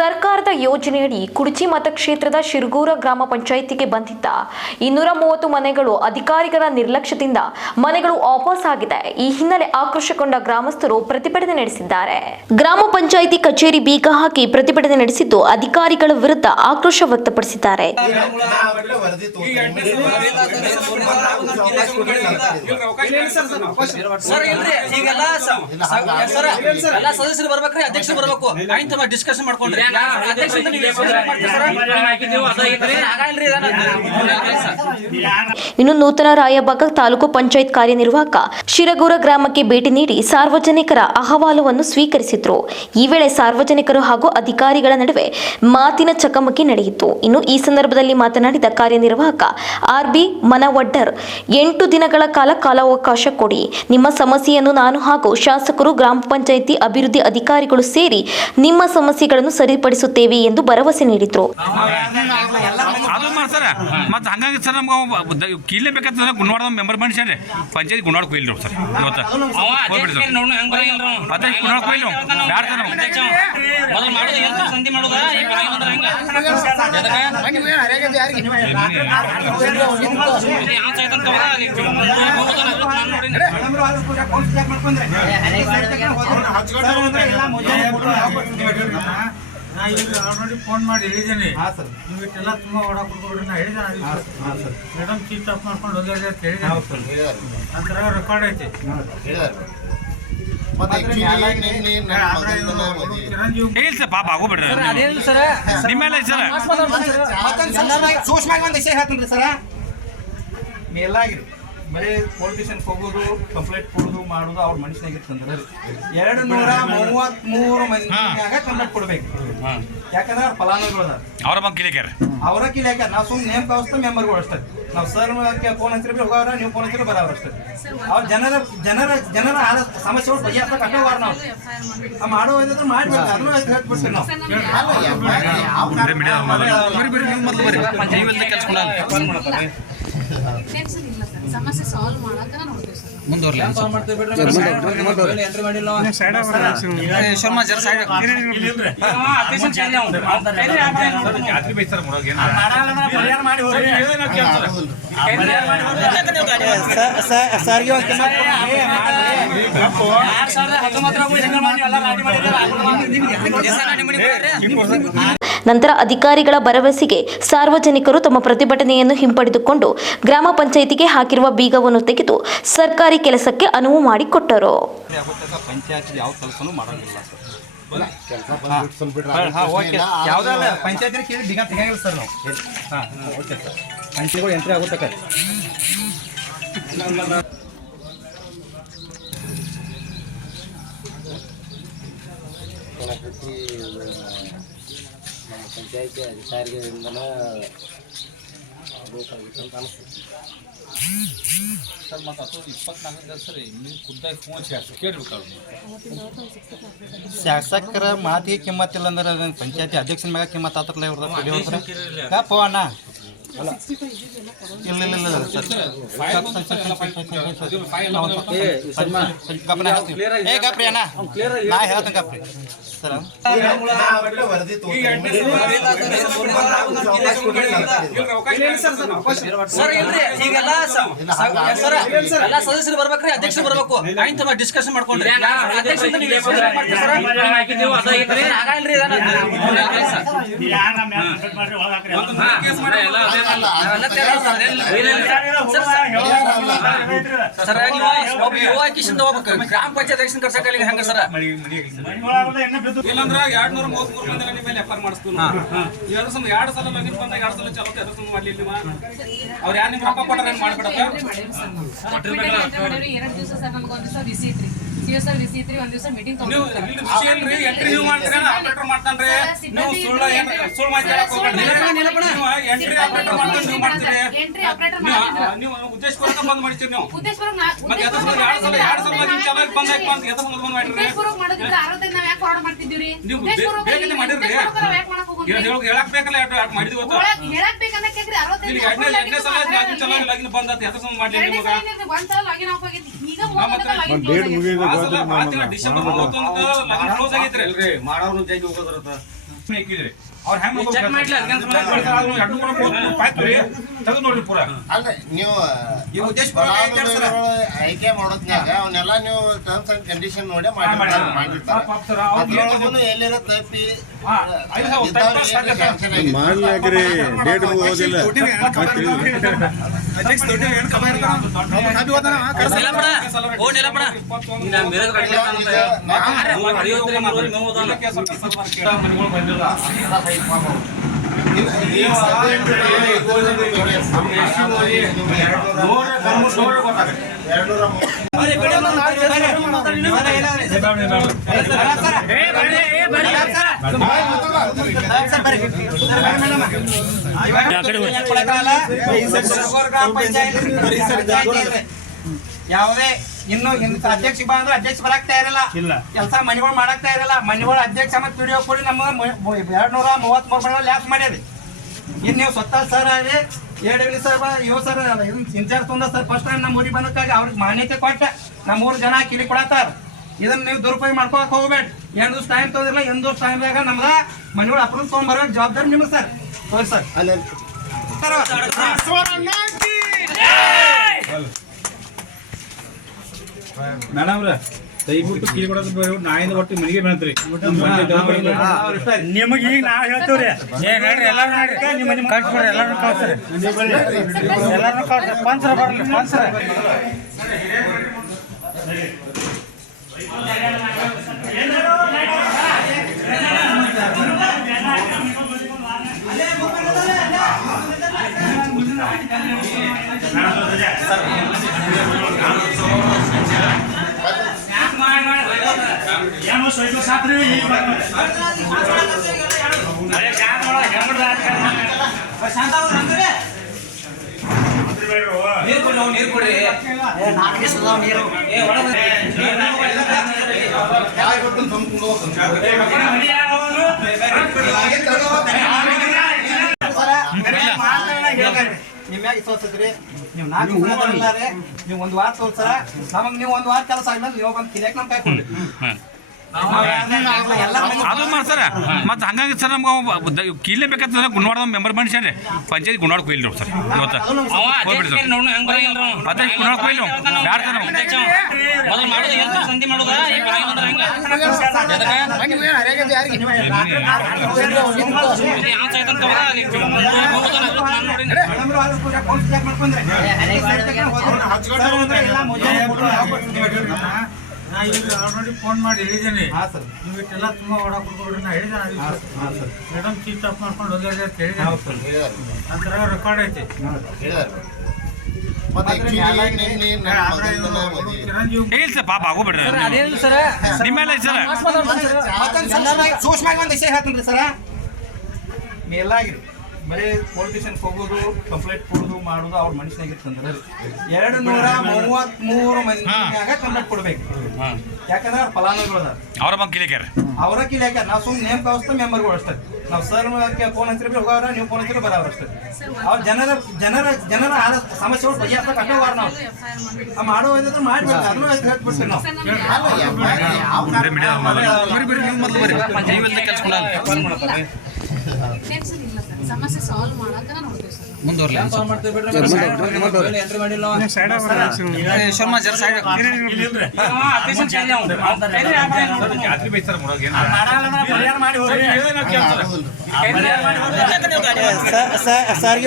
ಸರ್ಕಾರದ ಯೋಜನೆಯಡಿ ಕುಡಚಿ ಮತಕ್ಷೇತ್ರದ ಶಿರಗೂರ ಗ್ರಾಮ ಪಂಚಾಯಿತಿಗೆ ಬಂದಿದ್ದ 230 ಮನೆಗಳು ಅಧಿಕಾರಿಗಳ ನಿರ್ಲಕ್ಷ್ಯದಿಂದ ಮನೆಗಳು ವಾಪಸ್ ಆಗಿದೆ. ಈ ಹಿನ್ನೆಲೆ ಆಕ್ರೋಶಗೊಂಡ ಗ್ರಾಮಸ್ಥರು ಪ್ರತಿಭಟನೆ ನಡೆಸಿದ್ದಾರೆ. ಗ್ರಾಮ ಪಂಚಾಯಿತಿ ಕಚೇರಿ ಬೀಗ ಹಾಕಿ ಪ್ರತಿಭಟನೆ ನಡೆಸಿದ್ದು ಅಧಿಕಾರಿಗಳ ವಿರುದ್ಧ ಆಕ್ರೋಶ ವ್ಯಕ್ತಪಡಿಸಿದ್ದಾರೆ. ಇನ್ನು ನೂತನ ರಾಯಬಾಗ ತಾಲೂಕು ಪಂಚಾಯತ್ ಕಾರ್ಯನಿರ್ವಾಹಕ ಶಿರಗೂರ ಗ್ರಾಮಕ್ಕೆ ಭೇಟಿ ನೀಡಿ ಸಾರ್ವಜನಿಕರ ಅಹವಾಲುವನ್ನು ಸ್ವೀಕರಿಸಿದ್ರು. ಈ ವೇಳೆ ಸಾರ್ವಜನಿಕರು ಹಾಗೂ ಅಧಿಕಾರಿಗಳ ನಡುವೆ ಮಾತಿನ ಚಕಮಕಿ ನಡೆಯಿತು. ಇನ್ನು ಈ ಸಂದರ್ಭದಲ್ಲಿ ಮಾತನಾಡಿದ ಕಾರ್ಯನಿರ್ವಾಹಕ ಆರ್.ಬಿ. ಮನವಡ್ಡರ್, 8 ದಿನಗಳ ಕಾಲಾವಕಾಶ ಕೊಡಿ. ನಿಮ್ಮ ಸಮಸ್ಯೆಯನ್ನು ನಾನು ಹಾಗೂ ಶಾಸಕರು, ಗ್ರಾಮ ಪಂಚಾಯಿತಿ ಅಭಿವೃದ್ಧಿ ಅಧಿಕಾರಿಗಳು ಸೇರಿ ನಿಮ್ಮ ಸಮಸ್ಯೆಗಳನ್ನು ಸರಿಪಡಿಸುತ್ತೇವೆ ಎಂದು ಭರವಸೆ ನೀಡಿದರು. ಮೆಂಬರ್ ಮನುಷ್ಯರೇ ಪಂಚಾಯತ್ ಗುಣವಾಡ ಕೊಯ್ಲಿ ಸರ್ ಆಲ್ರೆಡಿ ಫೋನ್ ಮಾಡಿ ಹೇಳಿದ್ದೇನೆ. ನೀವು ಇಷ್ಟೆಲ್ಲ ತುಂಬ ಓಡಾಕ್ ಕೊಡ್ಕೊಡ್ರಿ ನಾ ಹೇಳಿದ್ದೇನೆ. ಮೇಡಮ್ ಚೀಫ್ ಸ್ಟಾಫ್ ಮಾಡ್ಕೊಂಡು ಹೋಗಿ ಅಂತ ಹೇಳಿದ್ದೇನೆ. ನಂತರ ರೆಕಾರ್ಡ್ ಐತಿ. ಮೇಲಾಗಿರಿ ಬರೀ ಪೊಲಿಟಿಷಿಯನ್ಸ್ ಹೋಗೋದು, ಕಂಪ್ಲೇಂಟ್ ಕೊಡೋದು, ಮಾಡೋದು ಅವ್ರ ಮನುಷ್ಯನಾಗಿರ್ತಂದ್ರೆ 233 ಮಂದಿಯಾಗ ಕಂಪ್ಲೇಂಟ್ ಕೊಡ್ಬೇಕು. ಯಾಕಂದ್ರೆ ಅವ್ರ ಫಲಾನುಭವಿಗಳು ಅವರ ಕಿಲಿಯಾಕ ನಾವು ಸುಮ್ಮನೆ ನೇಮ್ ವ್ಯವಸ್ಥೆ ಮೆಂಬರ್ಗಳು ಅಷ್ಟೇ. ನಾವು ಸರ್ ಫೋನ್ ಹಚ್ಚಿರಿ ಹೋಗೋರ, ನೀವು ಫೋನ್ ಹಚ್ಚಿರಿ ಬರೋರು ಅಷ್ಟೇ. ಅವ್ರ ಜನರ ಸಮಸ್ಯೆಗಳು ಬಗೆಹರ್ಸಕ್ಕೆ ಅಡ್ಡವಾರ ನಾವು ಮಾಡೋ ಇದ್ರೆ ಮಾಡ್ಬೇಕು. ಅದನ್ನು ಹೇಳ್ಬಿಡ್ತೀವಿ ನಾವು. ಸಮಸ್ಯೆ ಸಾಲ್ವ್ ಮಾಡಕ ನೋಡ್ತೀವಿ ಸರ್. ಮುಂದುವರ್ಲಿ ನಂತರ ಅಧಿಕಾರಿಗಳ ಭರವಸೆಗೆ ಸಾರ್ವಜನಿಕರು ತಮ್ಮ ಪ್ರತಿಭಟನೆಯನ್ನು ಹಿಂಪಡೆದುಕೊಂಡು ಗ್ರಾಮ ಪಂಚಾಯಿತಿಗೆ ಹಾಕಿರುವ ಬೀಗವನ್ನು ತೆಗೆದು ಸರ್ಕಾರಿ ಕೆಲಸಕ್ಕೆ ಅನುವು ಮಾಡಿಕೊಟ್ಟರು. ಪಂಚಾಯತ್ ಯಾವ ಕೆಲಸನೂ ಮಾಡೋದಿಲ್ಲ ಯಾವುದಲ್ಲ ಪಂಚಾಯತ್ ಕೇಳಿ ಬೀಗ ತೆಗಿಯಂಗಿಲ್ಲ ಸರ್ ನಾವು. ಓಕೆ ಸರ್, ಪಂಚಾಯತ್ಗಳು ಎಂಟ್ರಿ ಆಗುತ್ತೆ. ನಮ್ಮ ಪಂಚಾಯತಿ ಅಧಿಕಾರಿಗಳಿಂದನೇ ಬೇಕಾಗಿತ್ತು ಅಂತ ಅನಿಸ್ತದೆ ಸರ್. ಮತ್ತು 24 ಸರಿ ನೀವು ಖುದ್ದಾಗಿ ಫೋನ್ ಕೇಳಬೇಕಾಗ ಶಾಸಕರ ಮಾತಿಗೆ ಕಿಮ್ಮತ್ತಿಲ್ಲ ಅಂದ್ರೆ ಅದನ್ನು ಪಂಚಾಯತಿ ಅಧ್ಯಕ್ಷನ ಮ್ಯಾಗ ಕಿಮ್ಮತ್ತು ಆತರಲ್ಲ ಇವ್ರದ್ದು ಪೋಣ ಇಲ್ಲ ಸರ್. ಗಪ್ರಿ ಅಣ್ಣ ನಾ ಹೇಳ್ತೇನೆ ಗಪ್ರಿ ಸರ್. ಸದಸ್ಯರು ಬರ್ಬೇಕ್ರಿ, ಅಧ್ಯಕ್ಷರು ಬರ್ಬೇಕು. ಆಯ್ತು ಡಿಸ್ಕಷನ್ ಮಾಡ್ಕೊಂಡ್ರಿ ಗ್ರಾಮ ಪಂಚಾಯತ್ ಎಲೆಕ್ಷನ್ ಕರ್ಸಕ್ಕೆ ಹೆಂಗ ಸರ್? ಇಲ್ಲಂದ್ರ 233 ಮಂದಿ ನಿಮ್ಮ ಮೇಲೆ ಎಫ್ಐಆರ್ ಮಾಡಿಸ್ತೀವಿ. 2 ಸಲ ಲಗಿನ್ ಬಂದಾಗ 2 ಸಲ ಚಲೋ ಎದುರು ಮಾಡ್ಲಿ ನೀವು. ಅವ್ರು ಯಾರು ನಿಮ್ಮ ರೊಕ್ಕ ಕೊಟ್ಟಾರ ಮಾಡ್ಬಿಡತ್ತ? 2 ದಿವಸ ಸರ್ ನಮಗೊಂದು ದಿವಸ ವಿಸಿತ್ರಿ, ಸರ್ ವಿಸಿತ್ರಿ, ಒಂದು ದಿವಸ ಮೀಟಿಂಗ್ ತಗೊಂಡ್ರಿ. ಎಂಟ್ರಿ ನೀವು ಮಾಡ್ತೀರಾ, ಆಪರೇಟರ್ ಮಾಡ್ತಾನ್ರಿ. ನೀವು ಸುಳ್ಳು ಮಾಹಿತಿ ಹೇಳಕ್ ಹೋಗ್ಬೇಡ್ರಿ. ನೀವು ಎಂಟ್ರಿ ಆಪರೇಟರ್ ಮಾಡ್ಕೊಂಡು ನೀವು ಮಾಡ್ತೀರಿ. ನೀವು ಉದ್ದೇಶಪೂರ್ವಕ ಬಂದ್ ಮಾಡ್ತೀರಿ. ನೀವು ಮತ್ತೆ 2 ಸಲ ನೀವು ಚಲೋ ಬಂದಾಯ್ತು ಅಂತ ಎತ್ತ ಬಂದ್ ಮಾಡಿರಿ. ನೀವು ಬೇಕಂತ ಮಾಡಿರ್ರಿ. ಹೇಳಕ್ ಬೇಕಲ್ಲ ಮಾಡಿದ್ವಿ. ಇಲ್ಲಿ 2ನೇ ಸಲ ಚಲೋ ಲಾಗಿನ್ ಬಂದತ್ ಎತ್ತ ಸಂಬಂಧ ಮಾಡ್ಲಿ ನಿಮಗೆ. ಡಿಸೆಂಬರ್ 31 ಲಾಗಿನ್ ಕ್ಲೋಸ್ ಆಗೈತ್ರಿ. ಮಾಡೋರು ಜೈಗೆ ಹೋಗೋದ್ರತ್ತ ಹಾಕಿದ್ರಿ ಅವ್ರ ಹೆಂಗ್ ಚೆಕ್ ಮಾಡ್ಲಿ ತೆಗೆದು ನೋಡ್ರಿ ಪೂರ ಅಲ್ಲ ನೀವು ಈ ಉದ್ದೇಶ ಫಲಾನುಭವಿಗಳು ಆಯ್ಕೆ ಮಾಡೋದ್ನಾಗ ಅವನ್ನೆಲ್ಲ ನೀವು ಟರ್ಮ್ಸ್ ಅಂಡ್ ಕಂಡೀಷನ್ ನೋಡಿ ಮಾಡಿರ್ತಾರೆ ಅದ್ರೊಳಗೂ ಎಲ್ಲಿರ ತಪ್ಪಿ ಮಾಡ್ಲಾಕ್ರಿ ಡೇಟ್ ಹೋಗೋದಿಲ್ಲ ಯಾವುದೇ ಇನ್ನು ಅಧ್ಯಕ್ಷ ಬಾ ಅಂದ್ರೆ ಅಧ್ಯಕ್ಷ ಬರಾಕ್ ತಯಾರಿಲ್ಲ ಕೆಲಸ ಮನೆಗಳು ಮಾಡಕ್ ತಯಾರಿಲ್ಲ ಮನೆಗಳು ಅಧ್ಯಕ್ಷ ಮತ್ತೆ ವಿಡಿಯೋ ಕೊಡಿ ನಮ್ಮ 233 ಮನೆ ಲ್ಯಾಪ್ ಮಾಡ್ಯಾರಿ ಇನ್ನು ನೀವು ಸ್ವತಃ ಸರ್ ಆಗಿ AW ಸರ್ ಸರ್ ಇನ್ಚಾರ್ಜ್ ತೊಂದ ಸರ್ ಫಸ್ಟ್ ಟೈಮ್ ನಮ್ಮ ಊರಿಗೆ ಬಂದಕ್ಕಾಗಿ ಅವ್ರಿಗೆ ಮಾನ್ಯತೆ ಕೊಟ್ಟ ನಮ್ಮ 3 ಜನ ಕಿಲಿ ಕೊಡತ್ತಾರ ಇದನ್ನ ನೀವು ದುರುಪಯೋಗ ಮಾಡ್ಕೊಳಕ್ ಹೋಗ್ಬೇಡ 2 ದಿವಸ ಟೈಮ್ ತೊಂದಿರಲ್ಲ 1 ದಿವಸ ಟೈಮ್ದಾಗ ನಮ್ದ ಮನೆಗಳು ಅಪ್ರೂವ್ ತೊಗೊಂಡ್ಬರ್ಬೇಕು ಜವಾಬ್ದಾರಿ ನಿಮ್ಗೆ ಸರ್ ತೋರಿ ಸರ್ ಮೇಡಮ್ ದಯವಿಟ್ಟು ಕೀ ಕೊಡೋದು ನಾಯಿಂದ ಒಟ್ಟು ಮನೆಗೆ ಬೆಳತ್ರಿ ನಿಮಗೆ ಈಗ ನಾವು ಹೇಳ್ತೀವ್ರಿ ಎಲ್ಲಾರು ನೋಡ್ರಿ ನಿಮ್ಮ ಕಳ್ಸ್ಬಿಡ್ರಿ ಎಲ್ಲಾರು ಕಳ್ಸ್ರಿ ಎಲ್ಲಾರು ಕಳ್ಸ್ರಿ ಪಂಚರ ಬರ್ಲಿ ಪಂಚರ ನೀರು ಕೊಡ್ರಿ ನಿಮ್ಯಾಗ ತೋರ್ಸಿದ್ರಿ ನೀವು 4 ಜನ ನೀವು 1 ವಾರ ತೋರ್ಸರ ನಮಗ್ ನೀವು 1 ವಾರ ಕೆಲಸ ಆಗಿಲ್ಲ ನೀವು ಬಂದು ಕಿಲಿಯಾಕ ನಮ್ ಕೈ ಕೊಡ್ರಿ ಅದು ಮಾಡ್ತಾರ ಮತ್ತೆ ಹಂಗಾಗಿ ಸರ್ ನಮ್ಗೆ ಕೀಲೇ ಬೇಕಾಗ್ತದೆ ಗುಣವಾಡ ಮೆಂಬರ್ ಮನುಷ್ಯರೇ ಪಂಚಾಯತ್ ಗುಣವಾಡ ಕೊಯ್ಲಿ ನೋಡಿ ಸರ್ ಇವತ್ತು ಹೋಗ್ಬಿಡಿ ಸರ್ ಮತ್ತೆ ಗುಣವಾಡ ಕೊಯ್ಲಿ ಬ್ಯಾಡ ಸಂಧಿ ಮಾಡೋದ ನಾ ಈಗ ಆಲ್ರೆಡಿ ಫೋನ್ ಮಾಡಿ ಹೇಳಿದ್ದೇನೆ ನೀವು ಇಷ್ಟೆಲ್ಲ ತುಂಬ ಹೊಡ ಕೊಡ್ಕೊಡ್ರಿ ನಾ ಹೇಳಿದ್ದೇನೆ ಮೇಡಮ್ ಚೀಫ್ ಆಫ್ ಮಾಡ್ಕೊಂಡು ಹೋಗ್ಯಾರ ಅಂತ ಹೇಳಿದ್ದೇನೆ ನಂತರ ರೆಕಾರ್ಡ್ ಐತಿ ಇಲ್ಲ ಸರ್ ಪಾಪ ಆಗೋಬಿಡ್ರಿ ನಿಮ್ಮೆಲ್ಲ ಸರ್ ಸೂಕ್ಷ್ಮವಾಗಿ ಒಂದು ವಿಷಯ ಹೇಳ್ತೀನಿ ಸರ ಮೇಲಾಗಿರಿ ಬರೀ ಪೊಲಿಟಿಷಿಯನ್ ಹೋಗೋದು ಕಂಪ್ಲೇಂಟ್ ಕೊಡೋದು ಮಾಡೋದು ಅವ್ರ ಮನುಷ್ಯನಾಗಿರ್ತಂದ್ರೆ 233 ಮಂದಿಯಾಗ ಕಂಪ್ಲೇಂಟ್ ಕೊಡ್ಬೇಕು ಯಾಕಂದ್ರೆ ಅವ್ರ ಫಲಾನುಭವಿಗಳು ಅವರ ಬಗ್ಗೆ ಕಿಲಿಕ್ಯಾರ ಅವರ ಕಿಲಿಯಾಕ ನಾವು ಸುಮ್ಮನೆ ನೇಮ್ ಕಳಿಸ್ತಾ ಮೆಂಬರ್ಗಳು ಅಷ್ಟೇ ನಾವು ಸರ್ ಫೋನ್ ಹಚ್ಚಿರಿ ಹೋಗೋರ ನೀವು ಫೋನ್ ಹಚ್ಚಿರಿ ಬರೋರು ಅಷ್ಟೇ ಅವ್ರ ಜನರ ಸಮಸ್ಯೆಗಳು ಬಗೆಹರ್ಸಕ್ ಅಡ್ಡವಾರ ನಾವು ಮಾಡೋ ಇದ್ರೆ ಮಾಡ್ಬೇಕು ಅದನ್ನು ಹೇಳ್ಬಿಡ್ತೀವಿ ನಾವು ಸಮಸ್ಯೆ ಸಾಲ್ವ್ ಮಾಡಕ ನೋಡ್ತೀವಿ ಸರ್ ಮುಂದುವರ್ಲಿ ಸರ್ಗೆ